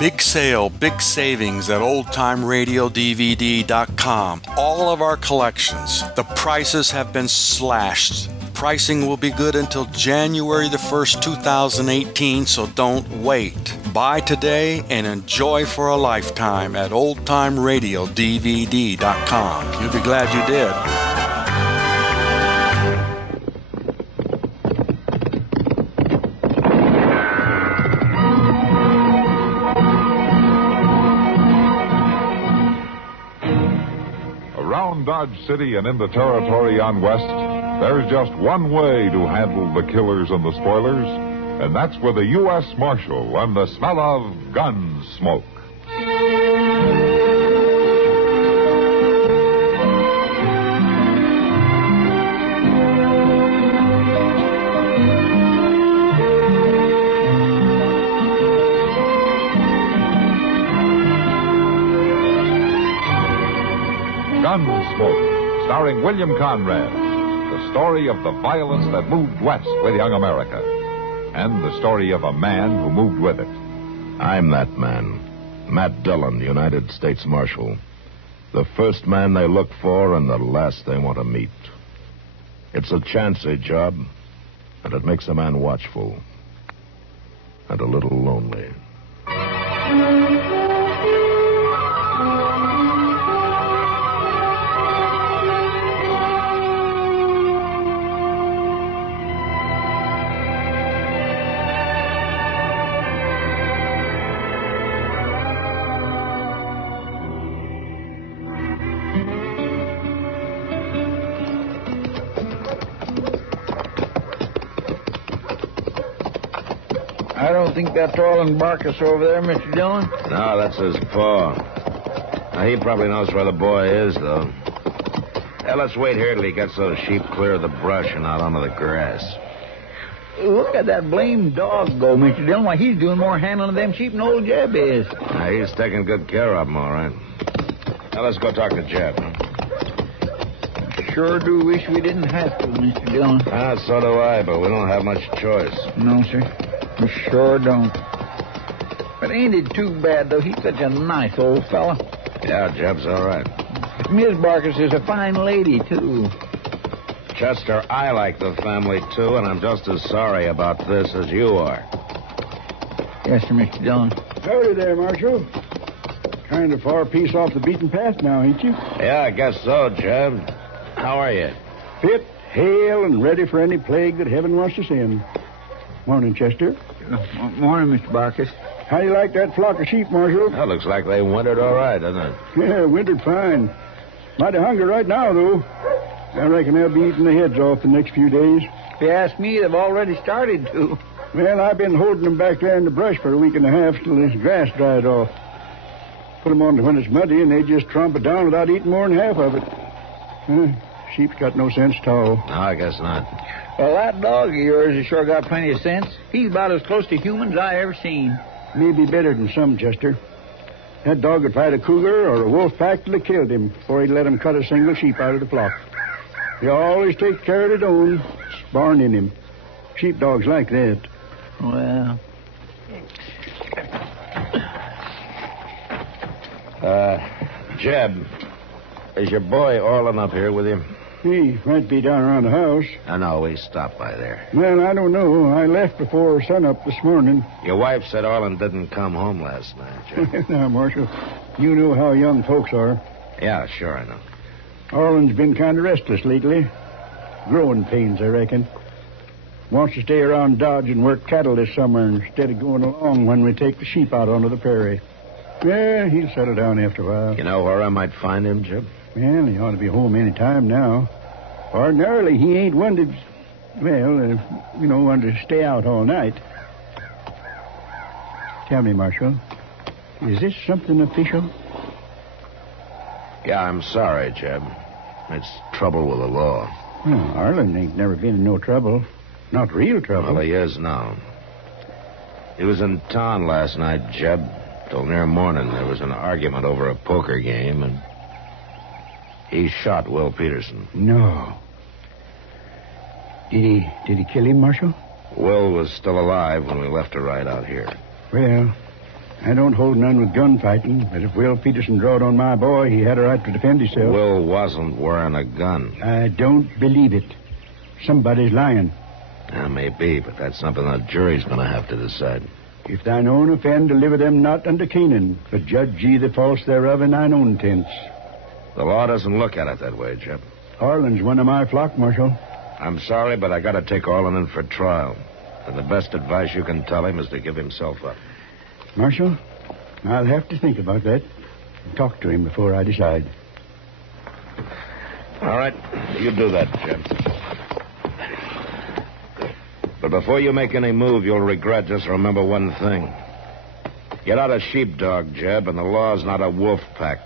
Big sale, big savings at oldtimeradiodvd.com. All of our collections. The prices have been slashed. Pricing will be good until January the 1st, 2018, so don't wait. Buy today and enjoy for a lifetime at oldtimeradiodvd.com. You'll be glad you did. Around Dodge City and in the territory on west, there's just one way to handle the killers and the spoilers, and that's with a U.S. Marshal and the smell of Gunsmoke. Gunsmoke, starring William Conrad. The story of the violence that moved west with young America. And the story of a man who moved with it. I'm that man. Matt Dillon, United States Marshal. The first man they look for and the last they want to meet. It's a chancy job, and it makes a man watchful. And a little lonely. I don't think that's Orland Barkus over there, Mr. Dillon. No, that's his paw. Now, he probably knows where the boy is, though. Yeah, let's wait here till he gets those sheep clear of the brush and out onto the grass. Look at that blamed dog go, Mr. Dillon. Why, he's doing more handling of them sheep than old Jeb is. Now, he's taking good care of them, all right. Now, let's go talk to Jeb. Sure do wish we didn't have to, Mr. Dillon. Ah, so do I, but we don't have much choice. No, sir. We sure don't. But ain't it too bad, though? He's such a nice old fella. Yeah, Jeb's all right. Miss Barkus is a fine lady, too. Chester, I like the family, too, and I'm just as sorry about this as you are. Yes, sir, Mr. Dillon. Howdy there, Marshal. Kind of far piece off the beaten path now, ain't you? Yeah, I guess so, Jeb. How are you? Fit, hale, and ready for any plague that heaven wants to send. Morning, Chester. Morning, Mr. Barkus. How do you like that flock of sheep, Marshal? That looks like they wintered all right, doesn't it? Yeah, wintered fine. Mighty hungry right now, though. I reckon they'll be eating their heads off the next few days. If you ask me, they've already started to. Well, I've been holding them back there in the brush for a week and a half till this grass dried off. Put them on when it's muddy, and they just tromp it down without eating more than half of it. Sheep's got no sense at all. No, I guess not. Well, that dog of yours has sure got plenty of sense. He's about as close to human as I ever seen. Maybe better than some, Chester. That dog would fight a cougar or a wolf pack till they killed him before he'd let him cut a single sheep out of the flock. He always takes care of his own. It's born in him. Sheepdogs like that. Well... Jeb, is your boy Orland up here with you? He might be down around the house. I know, we stopped by there. Well, I don't know. I left before sunup this morning. Your wife said Orland didn't come home last night, Jeb. Now, Marshal, you know how young folks are. Yeah, sure, I know. Orland's been kind of restless lately. Growing pains, I reckon. Wants to stay around Dodge and work cattle this summer instead of going along when we take the sheep out onto the prairie. Yeah, he'll settle down after a while. You know where I might find him, Jeb? Well, he ought to be home any time now. Ordinarily, he ain't one to, one to stay out all night. Tell me, Marshal, is this something official? Yeah, I'm sorry, Jeb. It's trouble with the law. Well, Arlen ain't never been in no trouble. Not real trouble. Well, he is now. He was in town last night, Jeb. Till near morning, there was an argument over a poker game, and he shot Will Peterson. No. Did he kill him, Marshal? Will was still alive when we left to ride out here. Well, I don't hold none with gunfighting, but if Will Peterson drawed on my boy, he had a right to defend himself. Will wasn't wearing a gun. I don't believe it. Somebody's lying. Maybe, but that's something the jury's going to have to decide. If thine own offend, deliver them not unto Canaan, but judge ye the false thereof in thine own tents. The law doesn't look at it that way, Jeb. Harlan's one of my flock, Marshal. I'm sorry, but I got to take Orland in for trial. And the best advice you can tell him is to give himself up. Marshal, I'll have to think about that and talk to him before I decide. All right, you do that, Jeb. But before you make any move you'll regret, just remember one thing. You're not a sheepdog, Jeb, and the law's not a wolf pack.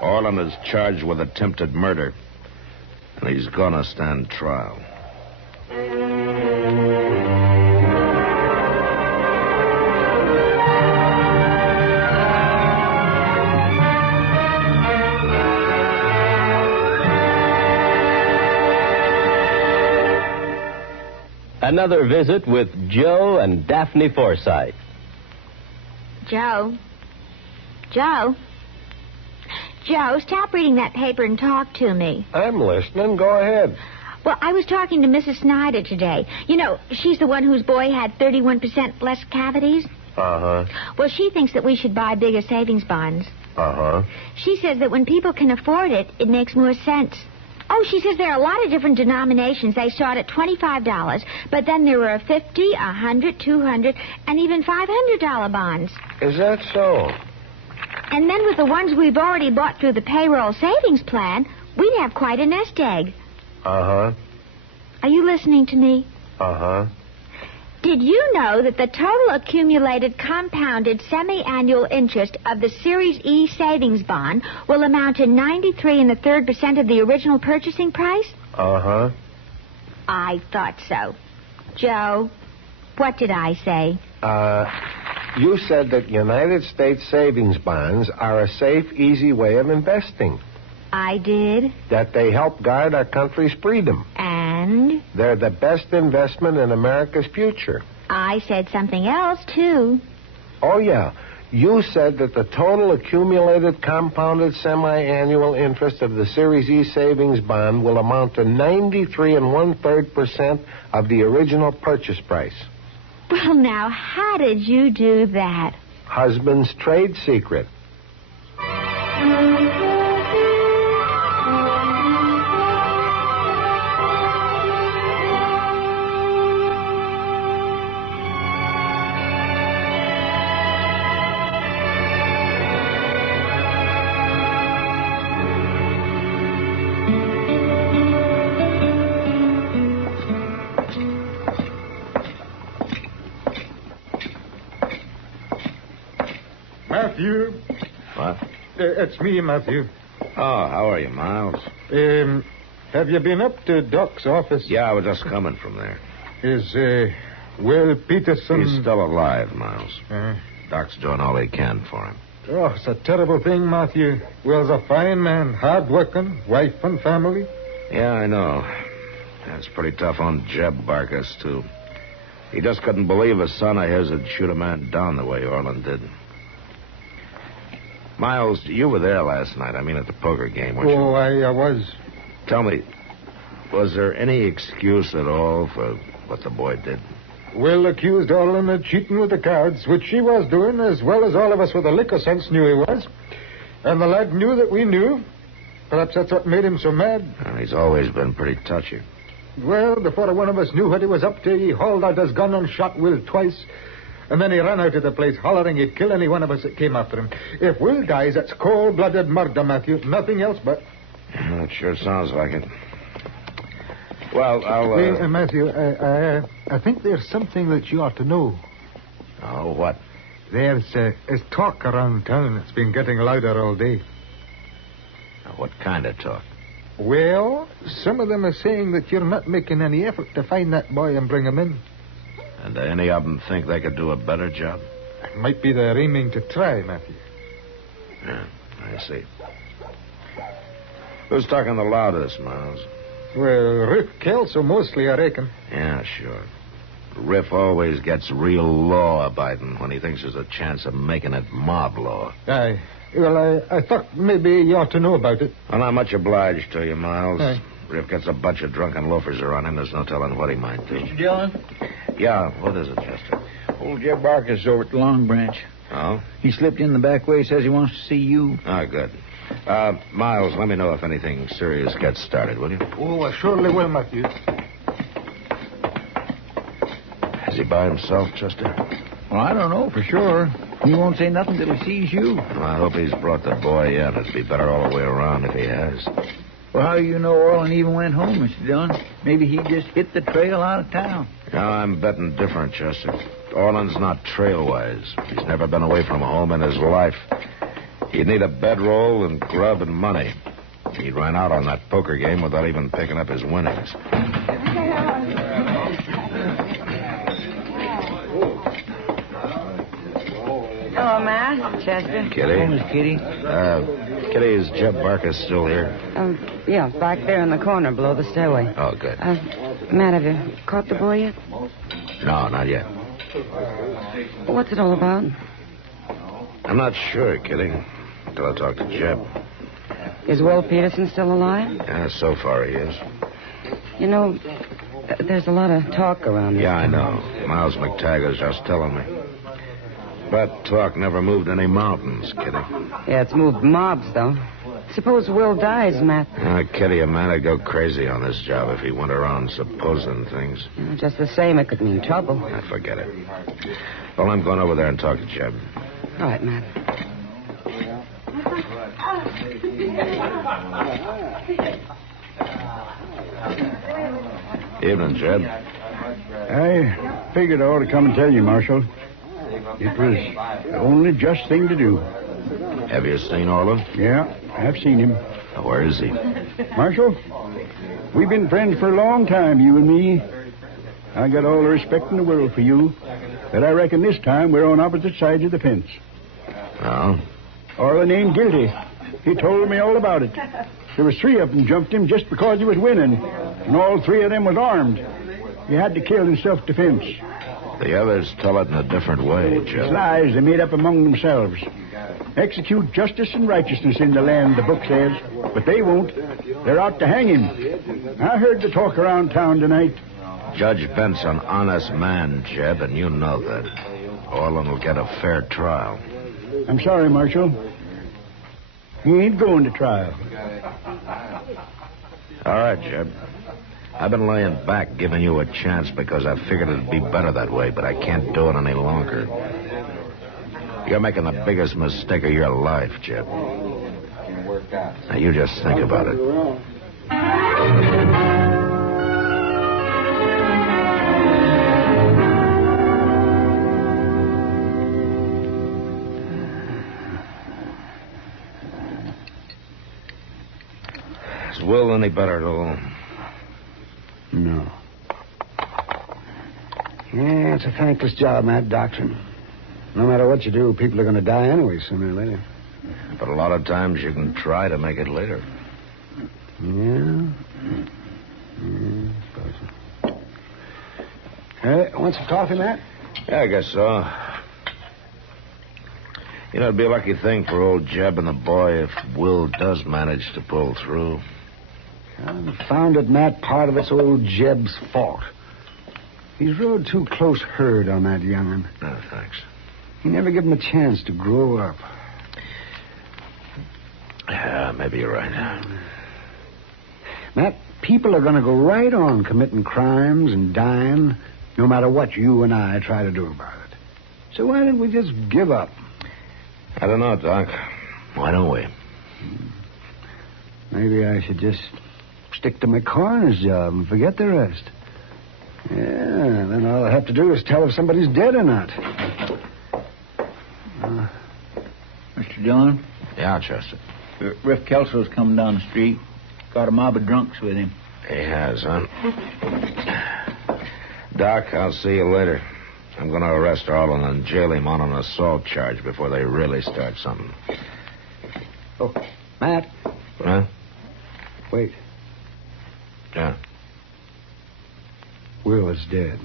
Orland is charged with attempted murder, and he's gonna stand trial. Another visit with Joe and Daphne Forsythe. Joe? Joe, stop reading that paper and talk to me. I'm listening. Go ahead. Well, I was talking to Mrs. Snyder today. You know, she's the one whose boy had 31% less cavities. Uh-huh. Well, she thinks that we should buy bigger savings bonds. Uh-huh. She says that when people can afford it, it makes more sense. Oh, she says there are a lot of different denominations. They start at $25, but then there are $50, $100, $200, and even $500 bonds. Is that so? And then with the ones we've already bought through the payroll savings plan, we'd have quite a nest egg. Uh-huh. Are you listening to me? Uh-huh. Did you know that the total accumulated compounded semi-annual interest of the Series E savings bond will amount to 93 3/3% of the original purchasing price? Uh-huh. I thought so. Joe, what did I say? You said that United States savings bonds are a safe, easy way of investing. I did. That they help guard our country's freedom. And? They're the best investment in America's future. I said something else, too. Oh, yeah. You said that the total accumulated compounded semi-annual interest of the Series E savings bond will amount to 93 1/3% of the original purchase price. Well, now, how did you do that? Husband's trade secret. Matthew. What? It's me, Matthew. Oh, how are you, Miles? Have you been up to Doc's office? Yeah, I was just coming from there. Is, Will Peterson... He's still alive, Miles. Uh, Doc's doing all he can for him. oh, it's a terrible thing, Matthew. Will's a fine man, hard-working, wife and family. Yeah, I know. That's pretty tough on Jeb Barkus, too. He just couldn't believe a son of his would shoot a man down the way Orland did. Miles, you were there last night. I mean, at the poker game, weren't you? Oh, I was. Tell me, was there any excuse at all for what the boy did? Will accused Orland of cheating with the cards, which she was doing, as well as all of us with the liquor sense knew he was. And the lad knew that we knew. Perhaps that's what made him so mad. He's always been pretty touchy. Well, before one of us knew what he was up to, he hauled out his gun and shot Will twice. And then he ran out of the place, hollering he'd kill any one of us that came after him. If Will dies, that's cold-blooded murder, Matthew. Nothing else but... Yeah, it sure sounds like it. Well, I'll... Matthew, I think there's something that you ought to know. Oh, what? There's talk around town that's been getting louder all day. What kind of talk? Well, some of them are saying that you're not making any effort to find that boy and bring him in. And do any of them think they could do a better job? It might be they're aiming to try, Matthew. Yeah, I see. Who's talking the loudest, Miles? Well, Rick Kelso mostly, I reckon. Yeah, sure. Riff always gets real law-abiding when he thinks there's a chance of making it mob law. I thought maybe you ought to know about it. Well, not much obliged to you, Miles. Aye. Riff gets a bunch of drunken loafers around him. There's no telling what he might do. Mr. Dillon? Yeah, what is it, Chester? Old Jeb Barker's over at the Long Branch. Oh? He slipped in the back way, says he wants to see you. Oh, good. Miles, let me know if anything serious gets started, will you? Oh, I surely will, Matthew. Is he by himself, Chester? Well, I don't know for sure. He won't say nothing till he sees you. Well, I hope he's brought the boy in. It'd be better all the way around if he has. Well, how do you know Orland even went home, Mr. Dillon? Maybe he just hit the trail out of town. Now, I'm betting different, Chester. Orland's not trail-wise. He's never been away from home in his life. He'd need a bedroll and grub and money. He ran out on that poker game without even picking up his winnings. Hello, Matt. Chester. Kitty? Home is Kitty. Kitty, is Jeb Barker still here? Yeah, back there in the corner below the stairway. Oh, good. Matt, have you caught the boy yet? No, not yet. What's it all about? I'm not sure, Kitty, until I talk to Jeb. Is Will Peterson still alive? Yeah, so far he is. You know, there's a lot of talk around here. Yeah, I know. Miles McTaggart's just telling me. But talk never moved any mountains, Kitty. Yeah, it's moved mobs, though. Suppose Will dies, Matt. Kitty, a man would go crazy on this job if he went around supposing things. Just the same, it could mean trouble. Forget it. Well, I'm going over there and talk to Jeb. All right, Matt. Evening, Jeb. I figured I ought to come and tell you, Marshal. It was the only just thing to do. Have you seen Orland? Yeah, I've seen him. Where is he? Marshal, we've been friends for a long time, you and me. I got all the respect in the world for you, but I reckon this time we're on opposite sides of the fence. Oh? Orland ain't guilty. He told me all about it. There was 3 of them jumped him just because he was winning, and all 3 of them was armed. He had to kill in self-defense. The others tell it in a different way, It's Jeb. lies they made up among themselves. Execute justice and righteousness in the land, the book says. But they won't. They're out to hang him. I heard the talk around town tonight. Judge Bent's an honest man, Jeb, and you know that. Orland will get a fair trial. I'm sorry, Marshal. He ain't going to trial. All right, Jeb. I've been laying back, giving you a chance because I figured it'd be better that way, but I can't do it any longer. You're making the biggest mistake of your life, Jeb. Now, you just think about it. Is Will any better at all? No. Yeah, it's a thankless job, Matt, doctor. No matter what you do, people are going to die anyway, sooner or later. But a lot of times you can try to make it later. Yeah? Suppose so. Hey, want some coffee, Matt? Yeah, I guess so. You know, it'd be a lucky thing for old Jeb and the boy if Will does manage to pull through. Found it, Matt. Part of it's old Jeb's fault. He's rode too close herd on that young'un. No, thanks. He never gave him a chance to grow up. Yeah, maybe you're right. Matt, people are going to go right on committing crimes and dying, no matter what you and I try to do about it. So why don't we just give up? I don't know, Doc. Why don't we? Maybe I should just stick to my coroner's job and forget the rest. Yeah, then all I have to do is tell if somebody's dead or not. Mr. Dillon? Yeah, Chester. Riff Kelso's coming down the street. Got a mob of drunks with him. He has, huh? Doc, I'll see you later. I'm going to arrest Arlen and jail him on an assault charge before they really start something. Oh, Matt. Huh? Wait. Yeah. Will is dead.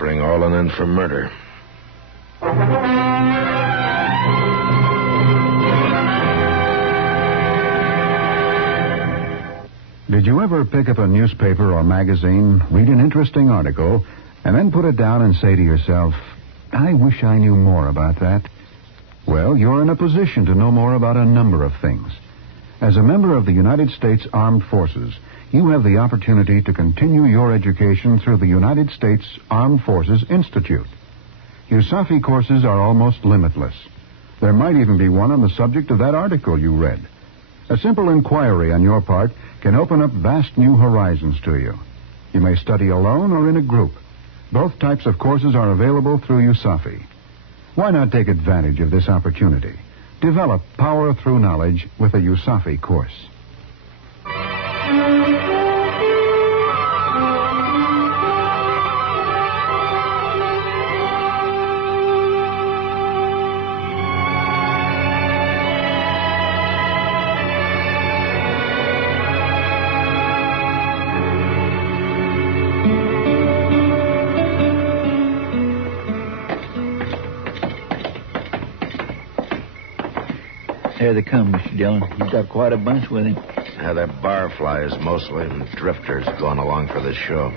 bring Orlin in for murder. Did you ever pick up a newspaper or magazine, read an interesting article, and then put it down and say to yourself, I wish I knew more about that? Well, you're in a position to know more about a number of things. As a member of the United States Armed Forces, you have the opportunity to continue your education through the United States Armed Forces Institute. USAFI courses are almost limitless. There might even be one on the subject of that article you read. A simple inquiry on your part can open up vast new horizons to you. You may study alone or in a group. Both types of courses are available through USAFI. Why not take advantage of this opportunity? Develop power through knowledge with a USAFI course. There they come, Mr. Dillon. He's got quite a bunch with him. Yeah, they're barflies mostly, and drifters going along for the show.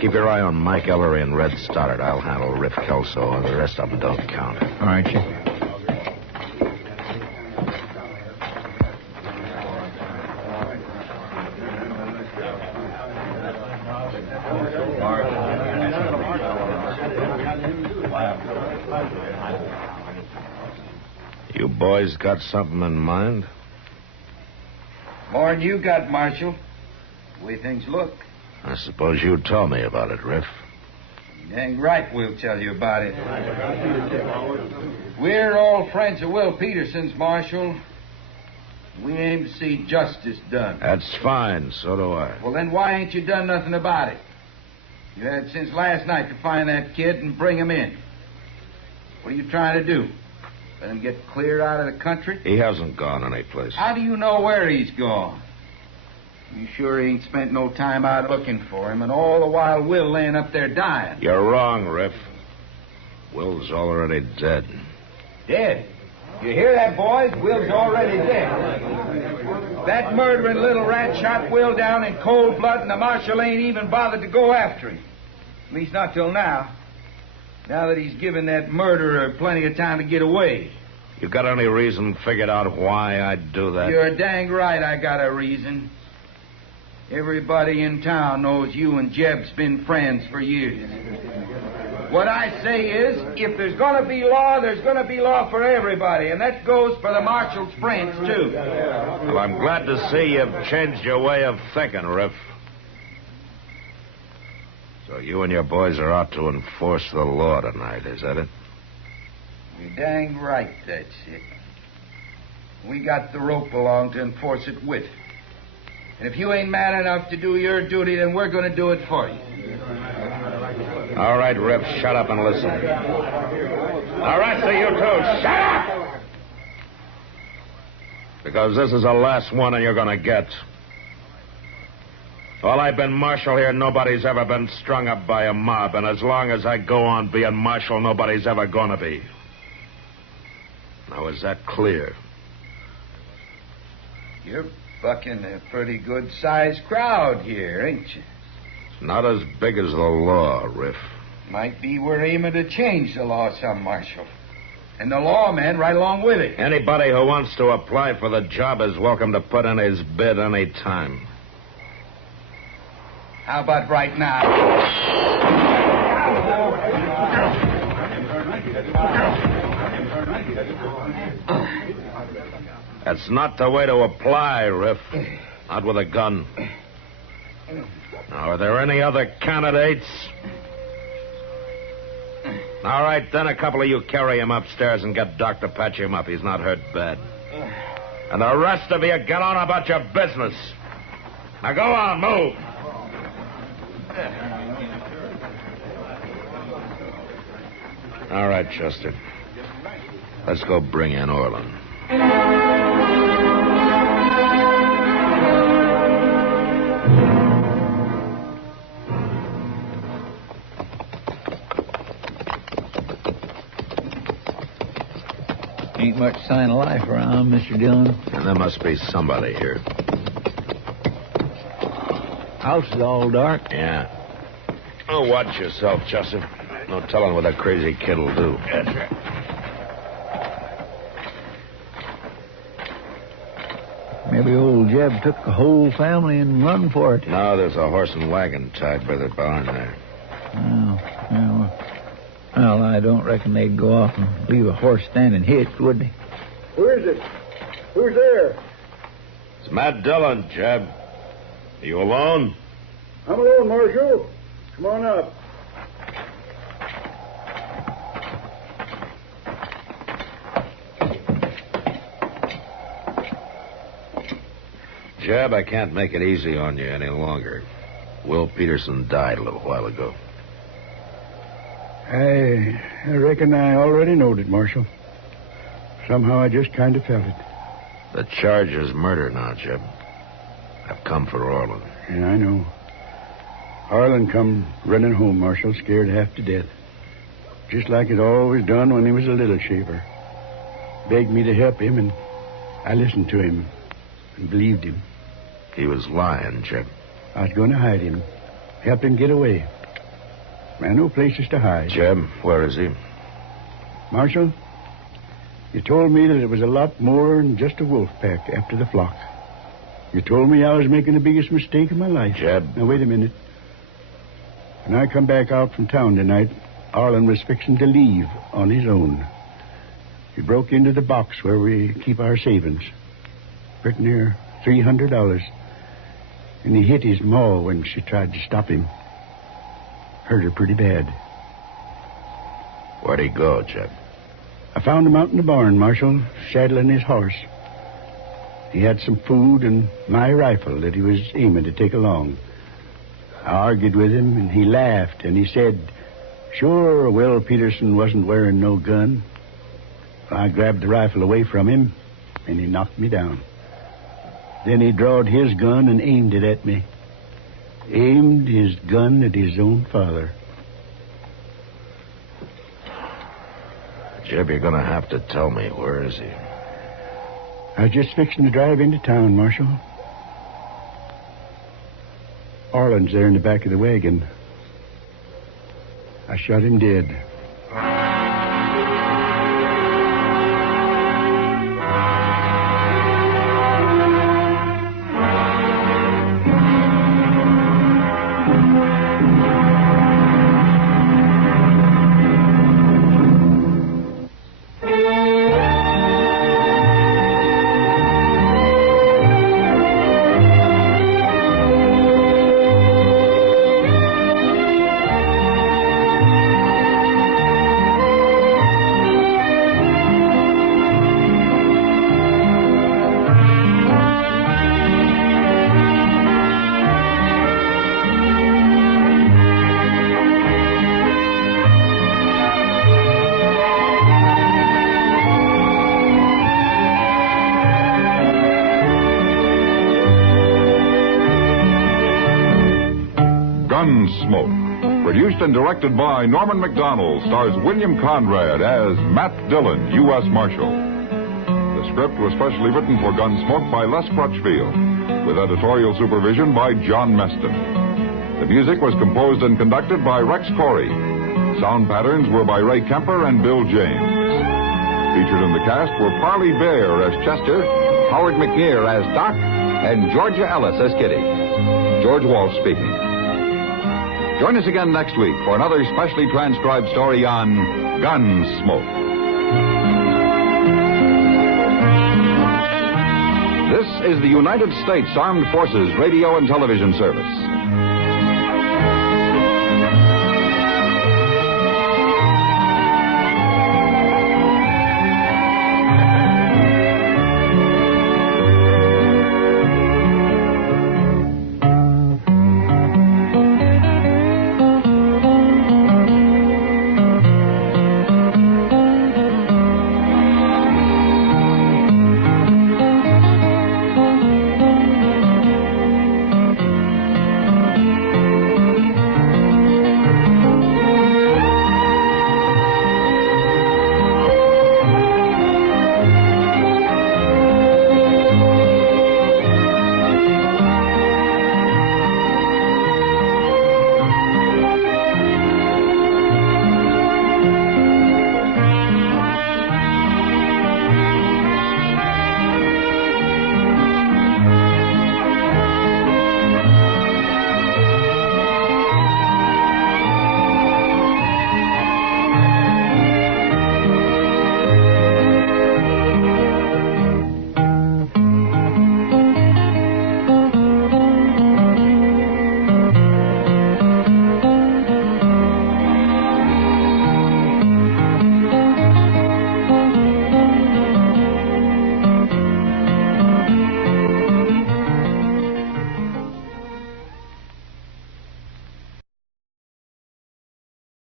Keep your eye on Mike Ellery and Red Stoddard. I'll handle Riff Kelso, and the rest of them don't count. All right, Chief. You boys got something in mind? More'n you got, Marshal. The way things look. I suppose you tell me about it, Riff. Dang right we'll tell you about it. We're all friends of Will Peterson's, Marshal. We aim to see justice done. That's fine. So do I. Well, then why ain't you done nothing about it? You had since last night to find that kid and bring him in. What are you trying to do? Let him get clear out of the country? He hasn't gone anyplace. How do you know where he's gone? You sure he ain't spent no time out looking for him, and all the while Will laying up there dying. You're wrong, Riff. Will's already dead. Dead? You hear that, boys? Will's already dead. That murdering little rat shot Will down in cold blood, and the marshal ain't even bothered to go after him. At least not till now. Now that he's given that murderer plenty of time to get away. You got any reason figured out why I'd do that? You're dang right I got a reason. Everybody in town knows you and Jeb's been friends for years. What I say is, if there's going to be law, there's going to be law for everybody, and that goes for the marshal's friends, too. Well, I'm glad to see you've changed your way of thinking, Riff. So you and your boys are out to enforce the law tonight, is that it? You're dang right, that's it. We got the rope along to enforce it with. And if you ain't man enough to do your duty, then we're going to do it for you. All right, Riff, shut up and listen. All right, so you two, shut up! Because this is the last one and you're going to get. While I've been marshal here, nobody's ever been strung up by a mob, and as long as I go on being marshal, nobody's ever going to be. Now, is that clear? You're bucking a pretty good-sized crowd here, ain't you? It's not as big as the law, Riff. Might be we're aiming to change the law some, Marshal. And the lawmen right along with it. Anybody who wants to apply for the job is welcome to put in his bid any time. How about right now? That's not the way to apply, Riff. Not with a gun. Now, are there any other candidates? All right, then a couple of you carry him upstairs and get Doc to patch him up. He's not hurt bad. And the rest of you get on about your business. Now, go on, move. All right, Chester. Let's go bring in Orlin. Ain't much sign of life around, Mr. Dillon. And there must be somebody here. House is all dark. Yeah. Oh, watch yourself, Joseph. No telling what that crazy kid will do. Yes, sir. Maybe old Jeb took the whole family and run for it. No, there's a horse and wagon tied by the barn there. Oh, yeah, well, I don't reckon they'd go off and leave a horse standing hitched, would they? Who is it? Who's there? It's Matt Dillon, Jeb. Are you alone? I'm alone, Marshal. Come on up. Jeb, I can't make it easy on you any longer. Will Peterson died a little while ago. I reckon I already knowed it, Marshal. Somehow I just kind of felt it. The charge is murder now, Jeb. I've come for Orland. Yeah, I know. Harlan come running home, Marshal, scared half to death. Just like it always done when he was a little shaver. Begged me to help him, and I listened to him and believed him. He was lying, Jeb. I was going to hide him, help him get away. I know places to hide. Jeb, where is he? Marshal, you told me that it was a lot more than just a wolf pack after the flock. You told me I was making the biggest mistake of my life. Jeb. Now, wait a minute. When I come back out from town tonight, Arlen was fixing to leave on his own. He broke into the box where we keep our savings. Pretty near $300. And he hit his maw when she tried to stop him. Hurt her pretty bad. Where'd he go, Jeb? I found him out in the barn, Marshal, saddling his horse. He had some food and my rifle that he was aiming to take along. I argued with him, and he laughed, and he said, sure, Will Peterson wasn't wearing no gun. I grabbed the rifle away from him, and he knocked me down. Then he drawed his gun and aimed it at me. Aimed his gun at his own father. Jeb, you're going to have to tell me. Where is he? I was just fixing to drive into town, Marshal. Arlen's there in the back of the wagon. I shot him dead. Gunsmoke. Produced and directed by Norman McDonald, stars William Conrad as Matt Dillon, U.S. Marshal. The script was specially written for Gunsmoke by Les Crutchfield, with editorial supervision by John Meston. The music was composed and conducted by Rex Corey. Sound patterns were by Ray Kemper and Bill James. Featured in the cast were Parley Bear as Chester, Howard McNear as Doc, and Georgia Ellis as Kitty. George Walsh speaking. Join us again next week for another specially transcribed story on Gunsmoke. This is the United States Armed Forces Radio and Television Service.